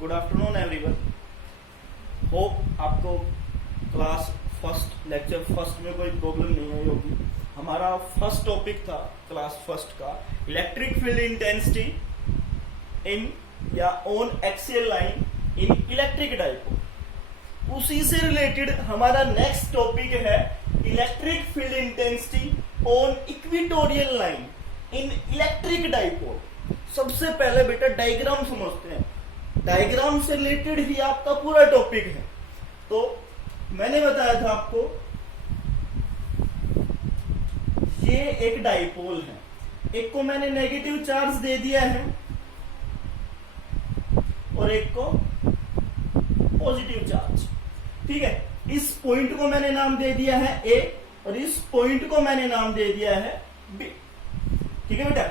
Good afternoon everyone. Hope आपको class first lecture first में कोई प्रॉब्लम नहीं आई होगी। हमारा फर्स्ट टॉपिक था क्लास फर्स्ट का इलेक्ट्रिक फील्ड इंटेंसिटी इन या on axial line in electric dipole. उसी से रिलेटेड हमारा नेक्स्ट टॉपिक है electric field intensity on equatorial line in electric dipole. सबसे पहले बेटा डायग्राम समझते हैं। डायग्राम से रिलेटेड ही आपका पूरा टॉपिक है। तो मैंने बताया था आपको ये एक डाइपोल है, एक को मैंने नेगेटिव चार्ज दे दिया है और एक को पॉजिटिव चार्ज। ठीक है, इस पॉइंट को मैंने नाम दे दिया है ए और इस पॉइंट को मैंने नाम दे दिया है बी। ठीक है बेटा,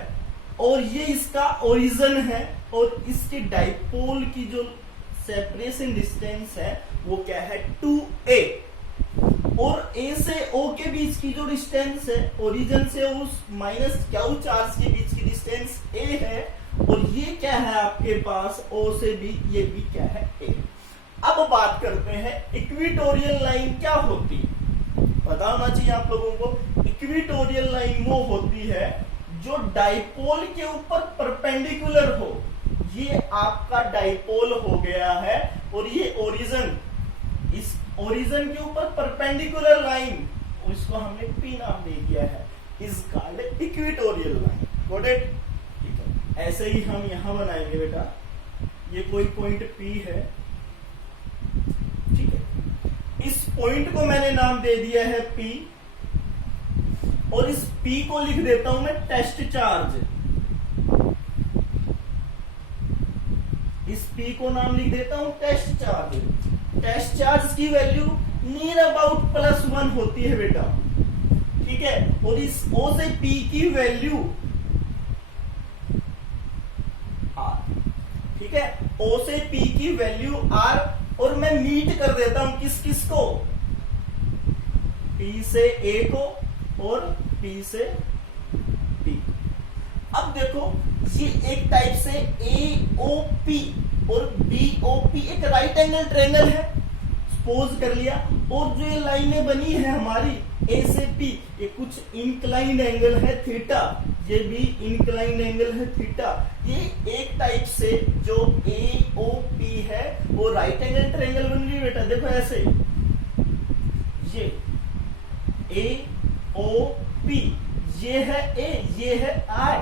और ये इसका ओरिजिन है और इसके डाइपोल की जो सेपरेशन डिस्टेंस है वो क्या है 2a। और a से o के बीच की जो डिस्टेंस है ओरिजिन से उस माइनस क्यू चार्ज के बीच की डिस्टेंस a है और ये क्या है आपके पास o से b, ये भी क्या है a। अब बात करते हैं इक्वेटोरियल लाइन क्या होती है। पता होना चाहिए आप लोगों को। इक्वेटोरियल लाइन वो होती है जो डाइपोल के ऊपर परपेंडिकुलर हो। ये आपका डाइपोल हो गया है और ये ओरिजिन, इस ओरिजिन के ऊपर परपेंडिकुलर लाइन, और इसको हमने P नाम दे दिया है, is called equatorial line. Got it? ठीक है, ऐसे ही हम यहां बनाएंगे बेटा। ये कोई पॉइंट P है, ठीक है। इस पॉइंट को मैंने नाम दे दिया है P और इस P को लिख देता हूं मैं टेस्ट चार्ज। इस P को नाम लिख देता हूं टेस्ट चार्ज। टेस्ट चार्ज की वैल्यू नियर अबाउट +1 होती है बेटा। ठीक है, और इस O से P की वैल्यू R। ठीक है, O से P की वैल्यू R और मैं मीट कर देता हूं किस किस को, P से A को और P से B। अब देखो ये एक टाइप से AOP और BOP एक राइट एंगल ट्रायंगल है, सपोज कर लिया। और जो ये लाइनें बनी है हमारी A से P, ये कुछ इंक्लाइंड एंगल है थीटा, ये भी इंक्लाइंड एंगल है थीटा। ये एक टाइप से जो AOP है वो राइट एंगल ट्रायंगल बन रही है बेटा। देखो ऐसे ये AOP, ये है A, ये है I।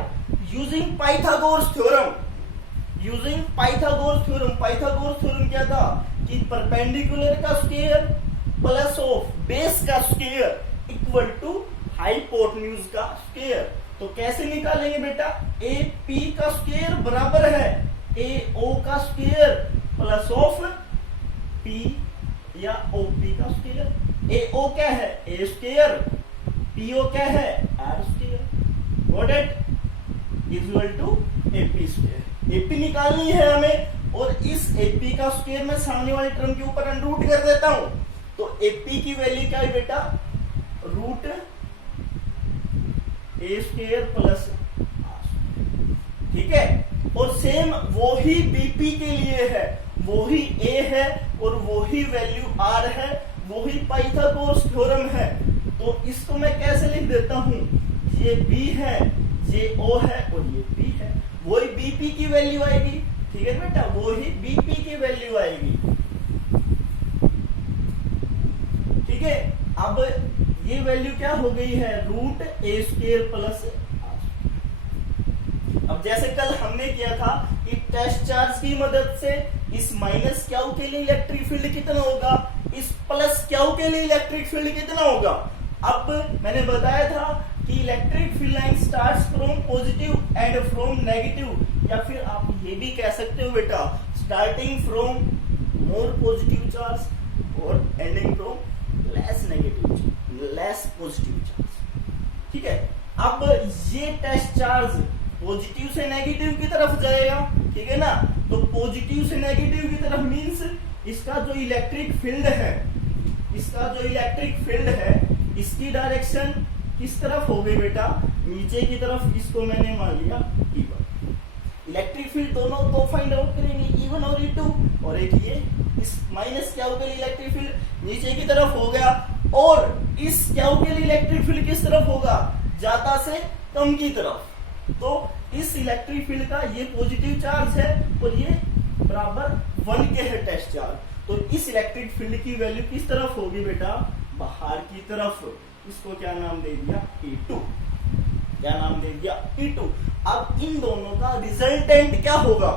Using Pythagoras theorem, using Pythagoras theorem. Pythagoras theorem क्या था कि परपेंडिकुलर का स्क्वायर प्लस ऑफ बेस का स्क्वायर इक्वल टू हाइपोटेन्यूज का स्क्वायर। तो कैसे निकालेंगे बेटा? AP का स्क्वायर बराबर है AO का स्क्वायर प्लस ऑफ P या OP का स्क्वायर। AO क्या है? A स्क्वायर, PO क्या है? R square. Got it? Equal to AP square. AP निकालनी है हमें और इस AP का स्क्वायर मैं सामने वाले टर्म के ऊपर अंडर कर देता हूं। तो AP की वैल्यू क्या है बेटा? Root A square plus R। ठीक है, और सेम वो ही BP के लिए है, वो ही A है और वो ही वैल्यू R है, वो ही पाइथागोरस थ्योरम है। तो इसको मैं कैसे लिख देता हूं? ये B है, ये O है और ये P है। वही BP की वैल्यू आएगी। ठीक है बेटा, वो ही BP की वैल्यू आएगी। ठीक है, अब ये वैल्यू क्या हो गई है? Root A square plus R। अब जैसे कल हमने किया था कि टेस्ट चार्ज की मदद से इस माइनस क्यू के लिए इलेक्ट्रिक फील्ड कितना होगा, इस प्लस क्यू के लिए इलेक्ट्रिक फील्ड कितना होगा। अब मैंने बताया था कि electric field line starts from positive and from negative, या फिर आप ये भी कह सकते हो बेटा starting from more positive charge और ending from less negative, less positive charge. ठीक है, अब ये टेस्ट चार्ज पॉजिटिव से नेगेटिव की तरफ जाएगा। ठीक है ना, तो पॉजिटिव से नेगेटिव की तरफ मींस इसका जो इलेक्ट्रिक फील्ड है, इसका जो इलेक्ट्रिक फील्ड है इसकी डायरेक्शन किस तरफ हो गई बेटा? नीचे की तरफ। इसको मैंने मान लिया E1। इलेक्ट्रिक फील्ड दोनों तो फाइंड आउट करेंगे E1 और E2। और एक ये इस माइनस क्यू के लिए इलेक्ट्रिक फील्ड नीचे की तरफ हो गया, और इस क्यू के लिए इलेक्ट्रिक फील्ड किस तरफ होगा, ज्यादा से कम की तरफ। तो इस इलेक्ट्रिक फील्ड का ये पॉजिटिव चार्ज है और ये बराबर 1 के है टेस्ट चार्ज। तो इस इलेक्ट्रिक फील्ड की वैल्यू किस तरफ होगी बेटा, बाहर की तरफ। इसको क्या नाम दे दिया, E2। क्या नाम दे दिया, E2। अब इन दोनों का रिजल्टेंट क्या होगा,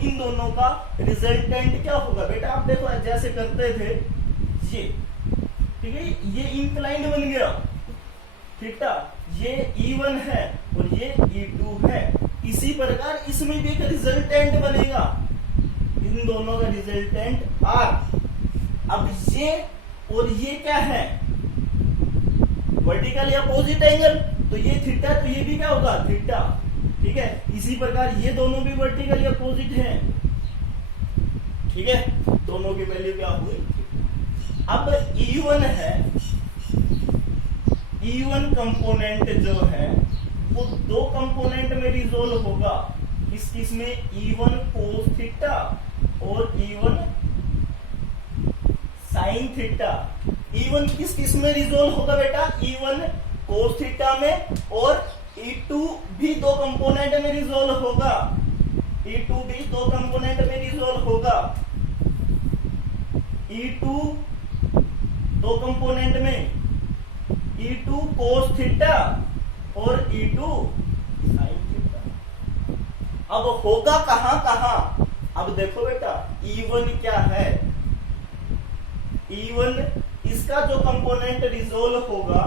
इन दोनों का रिजल्टेंट क्या होगा बेटा, आप देखो जैसे करते थे ये, ठीक है, ये इंक्लाइंड बन गया, थीटा, ये E1 है और ये E2 है। इसी प्रकार इसमें भी एक रिजल्टेंट बनेगा, इन दोनों का रिजल्टेंट R। अब ये और ये क्या है, वर्टिकल या अपोजिट एंगल, तो ये थीटा, तो ये भी क्या होगा, थीटा, ठीक है। इसी प्रकार ये दोनों भी वर्टिकल या अपोजिट हैं, ठीक है, दोनों की वैल्यू क्या हुई। अब E1 है, E1 कंपोनेंट जो है वो दो कंपोनेंट में रिजोल्व होगा, किसमें, E1 कोस थीटा और E1 साइन थीटा। E1 किस में रिजोल्व होगा बेटा, E1 कोस थीटा में, और E2 भी दो कंपोनेंट में रिजोल्व होगा, E2 भी दो कंपोनेंट में रिजोल्व होगा। E2 दो कंपोनेंट में, E2 कोस थीटा और E2 साइन थीटा। अब होगा कहां, अब देखो बेटा E1 क्या है, E1 इसका जो कंपोनेंट रिजोल्व होगा,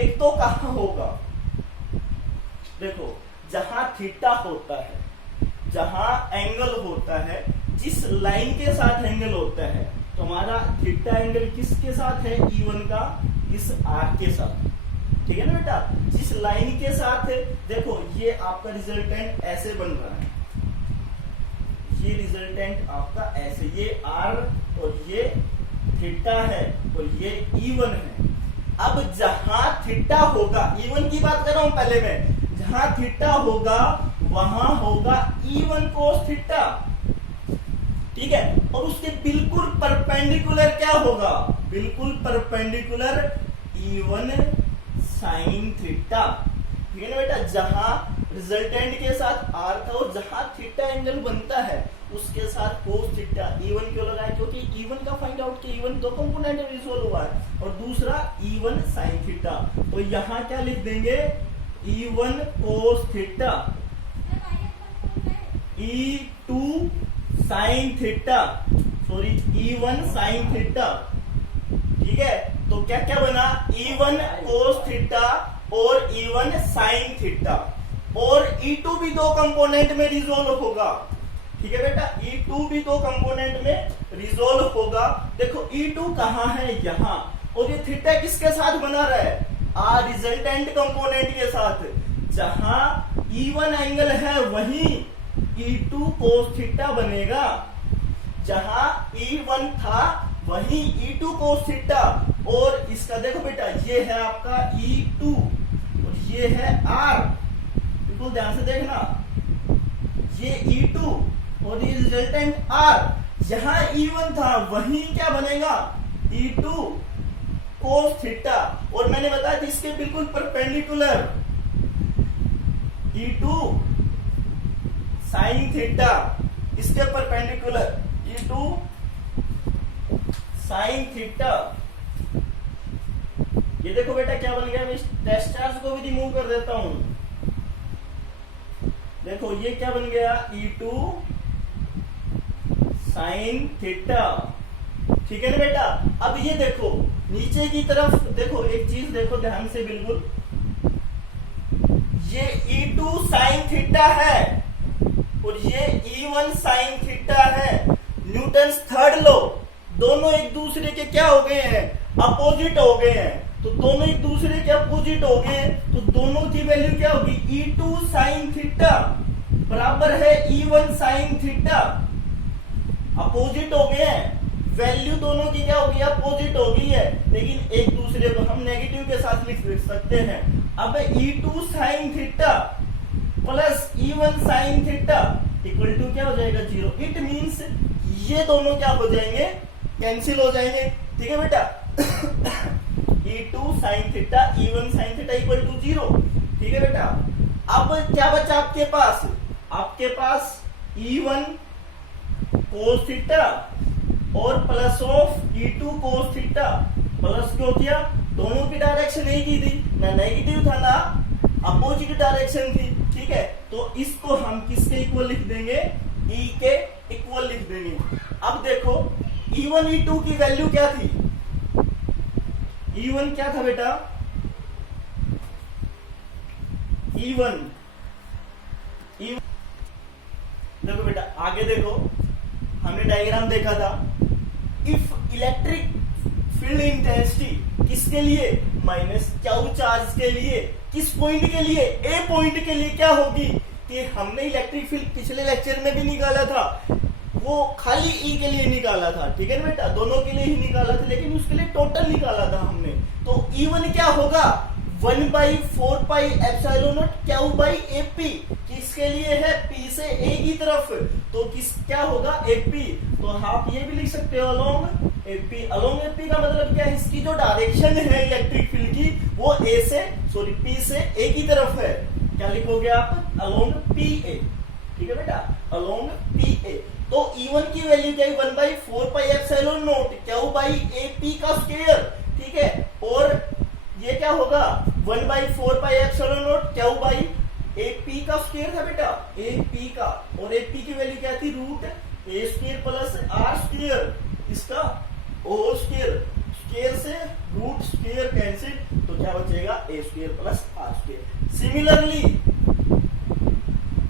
एक तो कहां होगा, देखो जहां थीटा होता है, जहां एंगल होता है, जिस लाइन के साथ एंगल होता है, तो हमारा थीटा एंगल किसके साथ है, E1 का इस आर्क के साथ, ठीक है ना बेटा, जिस लाइन के साथ है। देखो ये आपका रिजल्टेंट ऐसे बन रहा है, ये रिजल्टेंट आपका ऐसे, ये R और ये थीटा है और ये E1 है। अब जहां थीटा होगा, E1 की बात कर रहा हूं पहले मैं, जहां थीटा होगा वहां होगा E1 कोस थीटा, ठीक है, और उसके बिल्कुल परपेंडिकुलर क्या होगा, बिल्कुल परपेंडिकुलर E1 साइन थीटा, ठीक है ना बेटा। जहां रिजल्टेंट के साथ R था और जहां थीटा एंगल बनता है उसके साथ कोस थीटा, E1 क्यों लगाया, क्योंकि E1 का फाइंड आउट कि E1 दो कंपोनेंट में रिजोल्व हुआ है, और दूसरा E1 साइन थीटा। तो यहां क्या लिख देंगे, E1 cos theta, E2 sine theta, sorry E1 sine theta, ठीक है। तो क्या क्या बना, E1 कोस थीटा और E1 साइन थीटा, और E2 भी दो कंपोनेंट में रिजोल्व होगा, ठीक है बेटा, E2 भी दो कंपोनेंट में रिजोल्व होगा। देखो E2 कहां है, यहां, और ये थीटा किसके साथ बना रहा है, रिजल्टेंट कंपोनेंट के साथ। जहां E1 एंगल है वहीं E2 कोस थीटा बनेगा, जहां E1 था वहीं E2 कोस थीटा, और इसका देखो बेटा ये है आपका E2 और ये है R, बिल्कुल ध्यान से देखना, ये E2 और ये रिजल्टेंट R, जहां E1 था वहीं क्या बनेगा, E2 कोस थीटा, और मैंने बताया था इसके बिल्कुल परपेंडिकुलर E2 साइन थीटा, इसके परपेंडिकुलर E2 साइन थीटा। ये देखो बेटा क्या बन गया, मैं इस टेस्ट चार्ज को भी रिमूव कर देता हूं। देखो ये क्या बन गया, E2 साइन थीटा, ठीक है ना बेटा। अब ये देखो नीचे की तरफ, देखो एक चीज देखो ध्यान से बिल्कुल, ये E2 साइन थीटा है और ये E1 साइन थीटा है। न्यूटन्स थर्ड लॉ, दोनों एक दूसरे के क्या हो गए हैं, अपोजिट हो गए हैं। तो दोनों एक दूसरे के अपोजिट हो गए, तो दोनों की वैल्यू क्या होगी, E2 साइन थीटा बराबर है E1 साइन थीटा। अपोजिट हो गए हैं, वैल्यू दोनों की क्या होगी, अपोजिट हो गई है, लेकिन एक दूसरे को हम नेगेटिव के साथ लिख सकते हैं। अब E2 sine theta plus E1 sine theta equal to क्या हो जाएगा, 0। इट मींस ये दोनों क्या हो जाएंगे, कैंसिल हो जाएंगे। ठीक है बेटा, E2 sin theta E1 sin theta equal to 0। ठीक है बेटा, अब क्या बचा आपके पास, आपके पास E1 cos थीटा और plus of E2 cos theta, plus क्यों किया, दोनों की डायरेक्शन एक ही थी ना, नेगेटिव था ना अपोजिट डायरेक्शन थी। ठीक है, तो इसको हम किसके इक्वल लिख देंगे, E के इक्वल लिख देंगे। अब देखो E1 E2 की वैल्यू क्या थी, E1 क्या था बेटा, E1 देखो बेटा आगे देखो, हमने डायग्राम देखा था, इफ इलेक्ट्रिक फील्ड इंटेंसिटी किसके लिए, माइनस क्यू चार्ज के लिए, किस पॉइंट के लिए, ए पॉइंट के लिए क्या होगी, कि हमने इलेक्ट्रिक फील्ड पिछले लेक्चर में भी निकाला था, वो खाली ई के लिए निकाला था। ठीक है ना बेटा, दोनों के लिए ही निकाला था, लेकिन उसके लिए टोटल निकाला था हमने। तो E1 क्या होगा, 1/4 pi epsilon naught Q by AP, किसके लिए है, पी से ए की तरफ, तो किस क्या होगा, एपी। तो आप ये भी लिख सकते हो अलोंग एपी। अलोंग एपी का मतलब क्या है, इसकी जो डायरेक्शन है इलेक्ट्रिक फील्ड की वो ए से पी से ए की तरफ है। क्या लिखोगे आप, अलोंग पी ए। ठीक है बेटा, अलोंग पी ए। तो E1 की वैल्यू क्या है, 1/4 pi epsilon naught Q by AP का स्क्वायर। ठीक है, और ये क्या होगा, 1/4 pi epsilon naught Q by AP का स्क्वायर था बेटा, एपी का, और एपी की वैल्यू क्या थी, root A square plus R square, इसका ओ स्क्वायर, स्क्वायर से रूट स्क्वायर कैंसिल, तो क्या बचेगा, A square plus R square.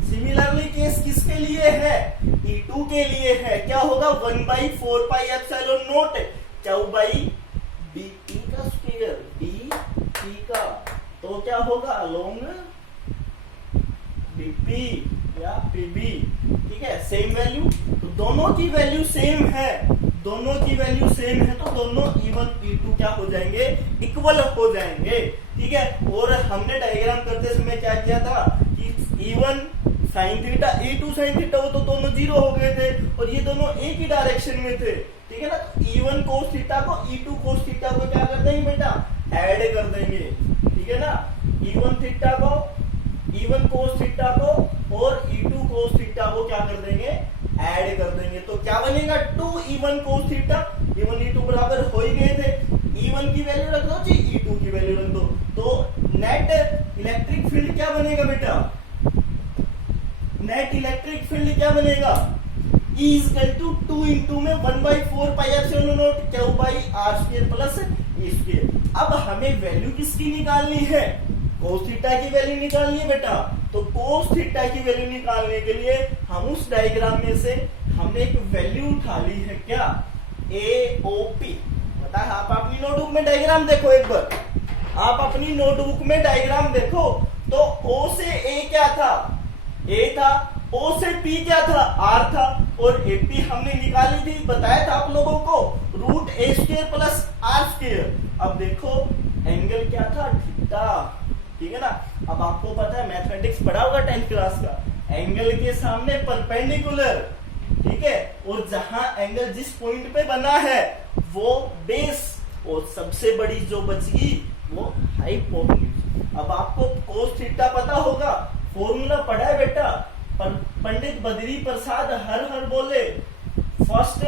Similarly case किसके लिए है, E2 के लिए है, क्या होगा, 1/4 pi epsilon naught Q by BP का स्क्वायर, बीपी का, तो क्या होगा, अलोंग बीपी या पीबी। ठीक है, सेम वैल्यू, तो दोनों की वैल्यू सेम है, दोनों की वैल्यू सेम है, तो दोनों E1 E2 क्या हो जाएंगे, इक्वल हो जाएंगे। ठीक है, और हमने डायग्राम करते समय क्या किया था कि E1 sine theta E2 sine theta, वो तो दोनों 0 हो गए थे, और ये दोनों एक ही डायरेक्शन में थे। ठीक है ना, तो E1 cos थीटा को E2 cos थीटा को क्या कर देंगे बेटा, ऐड कर देंगे। ठीक है ना, E1 cos थीटा को और E2 cos थीटा को क्या कर देंगे, ऐड कर देंगे, तो क्या बनेगा, 2E1 cos theta, E1 E2 बराबर हो ही गए थे, E1 की वैल्यू रख दो जी, E2 की वैल्यू रख दो, तो नेट इलेक्ट्रिक फील्ड क्या बनेगा बेटा, नेट इलेक्ट्रिक फील्ड क्या बनेगा, E इक्वल टू 2 इंटू में 1/4 pi epsilon naught Q by R square plus A square. अब हमें वैल्यू किसकी निकालनी है, कोस थीटा की वैल्यू निकालनी है बेटा। तो कोस थीटा की वैल्यू निकालने के लिए हम उस डायग्राम में से हमने एक वैल्यू उठा ली है, क्या, AOP। बता, आप अपनी नोटबुक में डायग्राम देखो एक बार, आप अपनी नोटबुक में डायग्राम देखो, तो O से A क्या था, A था, O से P क्या था, R था, और AP हमने निकाली थी, बताया था आप लोगों को, root A square plus R square. अब देखो एंगल क्या था, थीटा। ठीक है ना, अब आपको पता है, मैथमेटिक्स पढ़ा होगा 10th क्लास का, एंगल के सामने परपेंडिकुलर। ठीक है, और जहां एंगल जिस पॉइंट पे बना है वो बेस, और सबसे बड़ी जो बचगी वो हाइपोटेन्यूज। अब आपको कोस थीटा पता होगा, फॉर्मूला पढ़ा है बेटा, पंडित बद्री प्रसाद हर हर बोले, first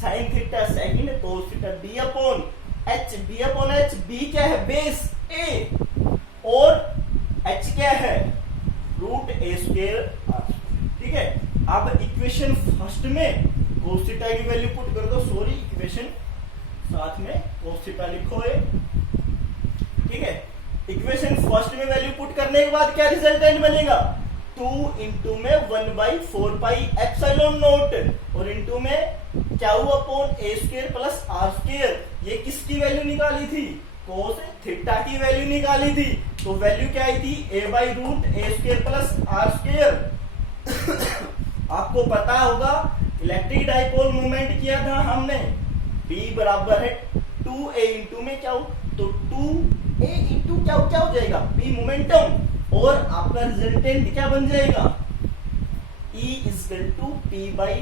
sine theta, second cos theta, B upon H, B क्या है, बेस ए, और एच क्या है, रूट ए स्क्वायर। ठीक है, अब इक्वेशन फर्स्ट में कोस थीटा की वैल्यू पुट कर दो, सॉरी इक्वेशन साथ में कोस थीटा लिखो है। ठीक है, इक्वेशन फर्स्ट में वैल्यू पुट करने के बाद क्या रिजल्टेंट बनेगा, 2 इंटू में 1/4 पाई एप्सिलॉन नॉट, और इंटू में Q upon A square plus R square. ये किसकी वैल्यू निकाली थी, कोस थीटा की वैल्यू निकाली थी, तो वैल्यू क्या आई थी, a by root A square plus R square. आपको पता होगा इलेक्ट्रिक डाइपोल मूवमेंट किया था हमने, B बराबर है 2a इंटू में क्या, तो 2a इंटू क्या हो जाएगा, P मोमेंटम, और आपका रिजल्टेंट क्या बन जाएगा, E equal to P by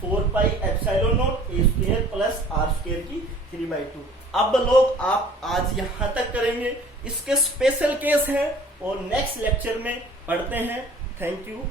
4 pi epsilon naught A square plus R square की 3/2। अब लोग आप आज यहां तक करेंगे, इसके स्पेशल केस है और नेक्स्ट लेक्चर में पढ़ते हैं। Thank you.